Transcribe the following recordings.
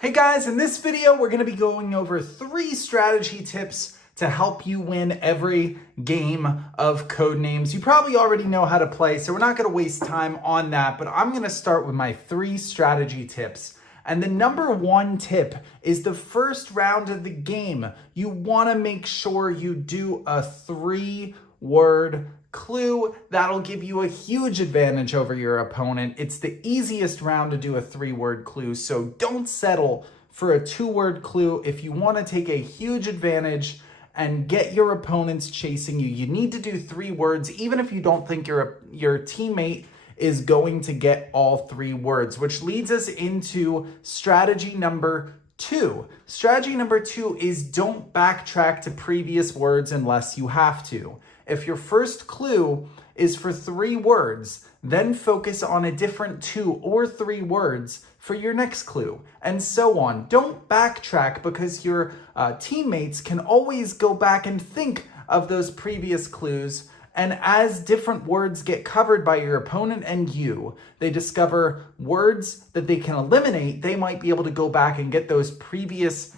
Hey guys, in this video, we're going to be going over 3 strategy tips to help you win every game of Codenames. You probably already know how to play, so we're not going to waste time on that, but I'm going to start with my 3 strategy tips. And the number 1 tip is the first round of the game. You want to make sure you do a 3-word clue. That'll give you a huge advantage over your opponent. It's the easiest round to do a 3-word clue, so don't settle for a 2-word clue. If you want to take a huge advantage and get your opponents chasing you, you need to do 3 words, even if you don't think your teammate is going to get all 3 words, which leads us into strategy number 2. Strategy number 2 is don't backtrack to previous words unless you have to. If your first clue is for 3 words, then focus on a different 2 or 3 words for your next clue, and so on. Don't backtrack because your teammates can always go back and think of those previous clues, and as different words get covered by your opponent and you, they discover words that they can eliminate, they might be able to go back and get those previous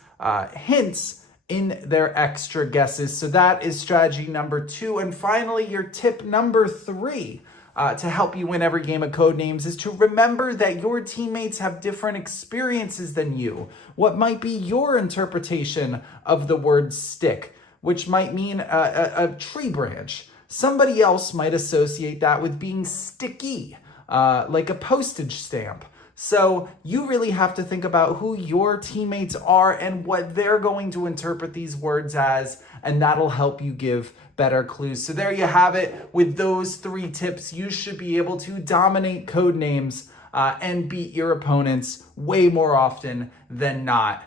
hints in their extra guesses. So that is strategy number 2. And finally, your tip number 3 to help you win every game of Codenames is to remember that your teammates have different experiences than you. What might be your interpretation of the word stick, which might mean a tree branch. Somebody else might associate that with being sticky, like a postage stamp. So you really have to think about who your teammates are and what they're going to interpret these words as, and that'll help you give better clues. So there you have it. With those 3 tips, you should be able to dominate Codenames and beat your opponents way more often than not.